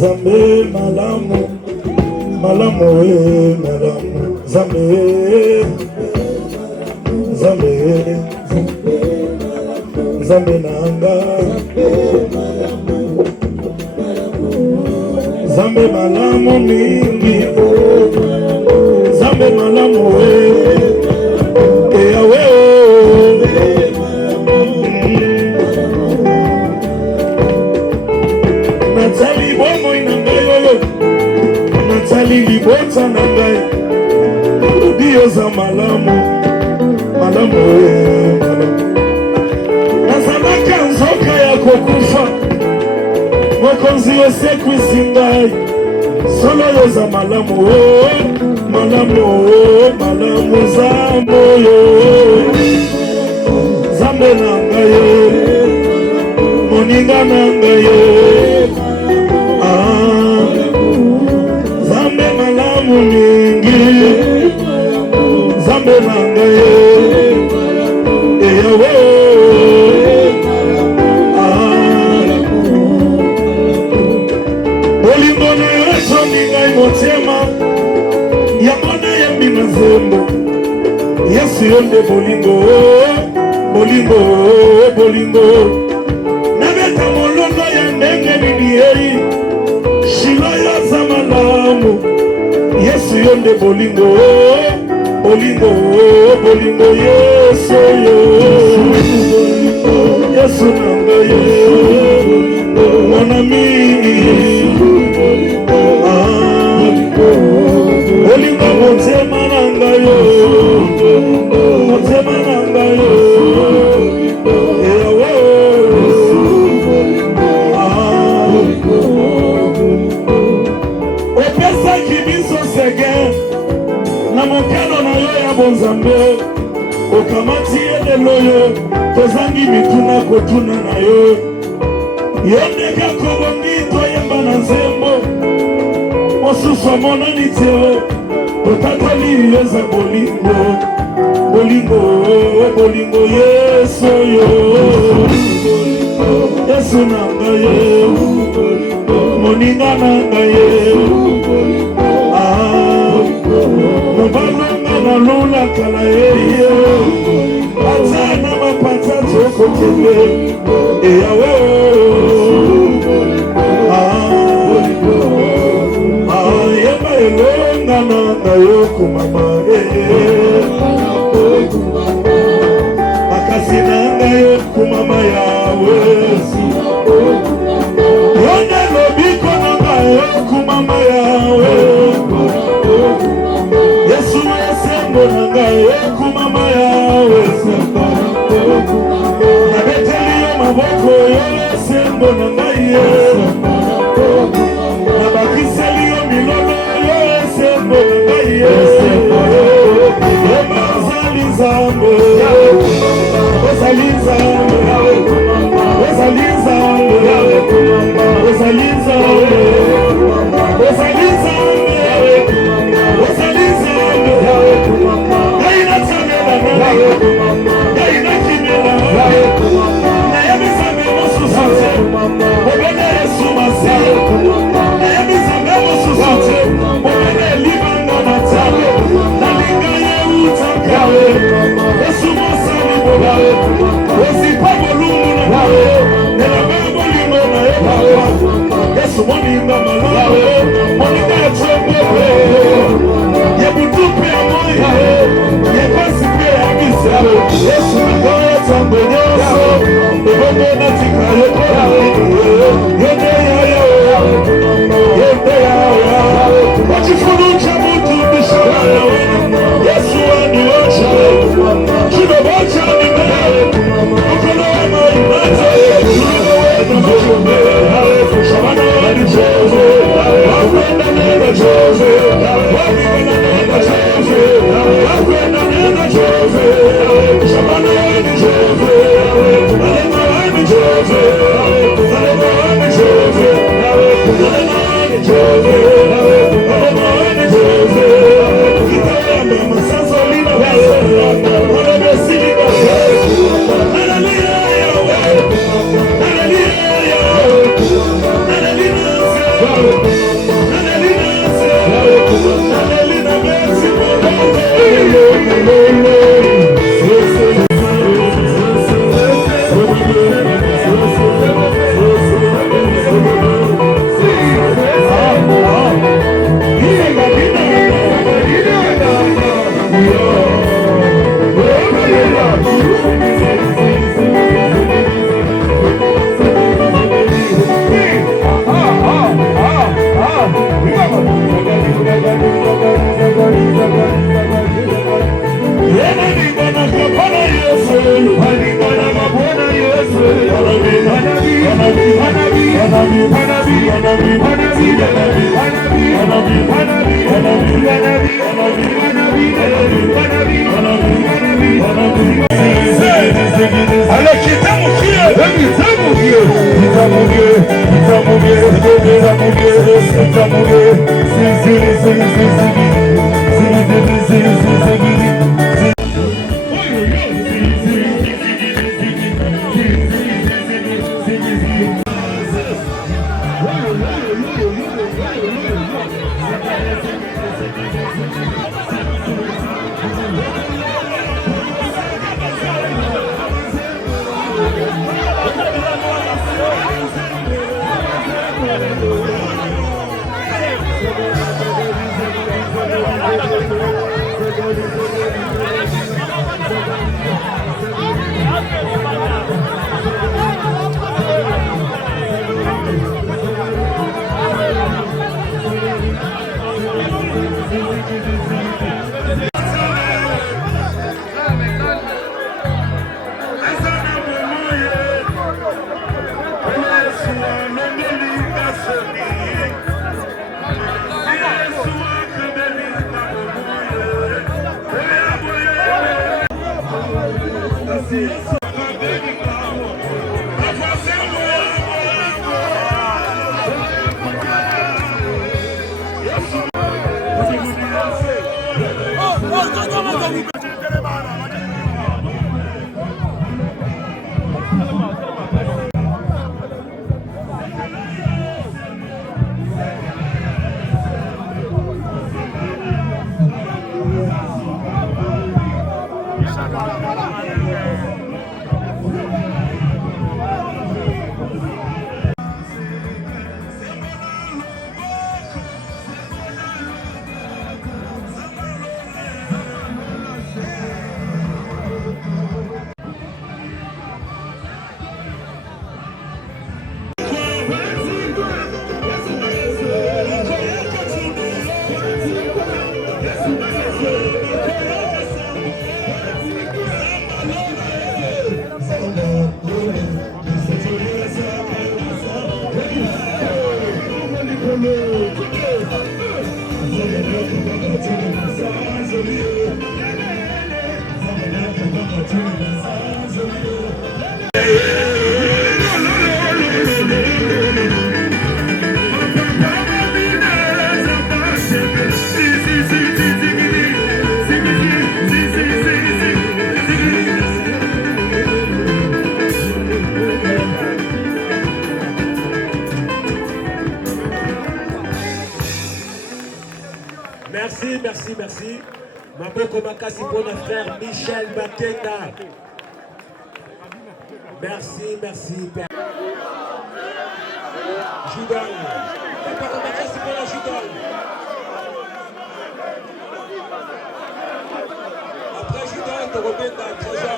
Zambe malamu, malamu malamu. Zambe, Zambe, Zambe nanga. Zambe malamu mingi, Zambe malamu Yawe. Natali bomo inangayo, Natali libota nangayo. Dio za malamu, malamu malamu. Nazalaka nzoka ya kokufa, mokonzi yoseku isingai. Solo yo za malamu, malamu, malamu zambo yo. Zambe nangayo, moninga nangayo. Zambe malamu mingi, Zambe nangayo, Yawe. Bolingo na yoso ningai motema, Yamona yambi na zembo. Yesu yonde bolingo, bolingo, bolingo. Nabeta molondo ya ndenge ninieri, Shilo ya za malamu. Yesu yonde bolingo, bolingo, bolingo. Yesu yo, Yesu nangayo, mon ami. Bolingo motema nangayo, motema nangayo. Opesa kibiso sege na mokano na yo ya bonzambe. Okamati elelo yo, tozangi mituna kotuna na yo. Yondeka kobongi toyemba na nzembo. Mosusu amonani te o, totatoli yoza bolingo. Bolingo, bolingo. Yesu yo, Yesu nangaye, moninga nangaye. Mobalonga na lula kala ye, atana mapata toko kebe. Yawe, yema elonga nangayo kumama. Makasi nangayo kumama Yawe. Yone lobiko nangayo kumama Yawe. Yesu esembo nangayo kumama Yawe. Nabeteli yo maboko yo esembo nangayo. Nabakiseli yo milolo yo esembo nangayo. Yema zali zambo, Ozali zambo, Ozali zambo, Ozali zambo, Ozali zambo, Ozali zambo. Yaina tamela na, yaina kimela na, na yami zambe mosusate, obene Yesu mase, na yami zambe mosusate, obene libanga matale, na linga ye utakawe, Yesu mosani bogawe, Ozipa bolumu na nawe, nela babo limo na epawa, Yesu moninga malawe, moninga chombewe, yebutupe ya moye, yepasi pe ya misawe. Yesu nakawe tambo nyoso, ebongo na tika yokorawe, yode ya ya, yode ya ya. Wachifunu cha mutu bishara yawe, Yesu wani wachawe, shido wacha ni mewe, ukolo wama imata, shido wena mchumbe, shabana wani choze, wakwenda nena choze, wakikana nena choze, wakwenda nena choze, shabana wani choze, alema wani choze, alema wani choze, alema wani choze, alema wani choze, kitayamba masazo lina wase, wale besili wase, hallelujah Yahweh, hallelujah Yahweh, hallelujah. Merci. Maboko makasi pour notre frère Michel Makenga. Merci, Père. Judan. Maboko makasi pour la Judan. Après Judan, tu reviens dans le trésor.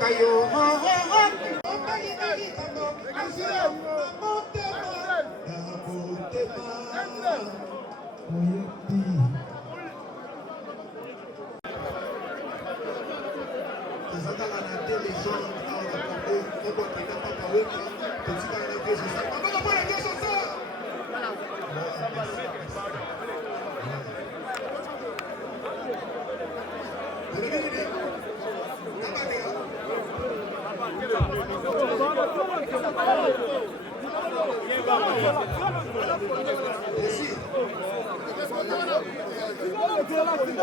Trésor. Papa,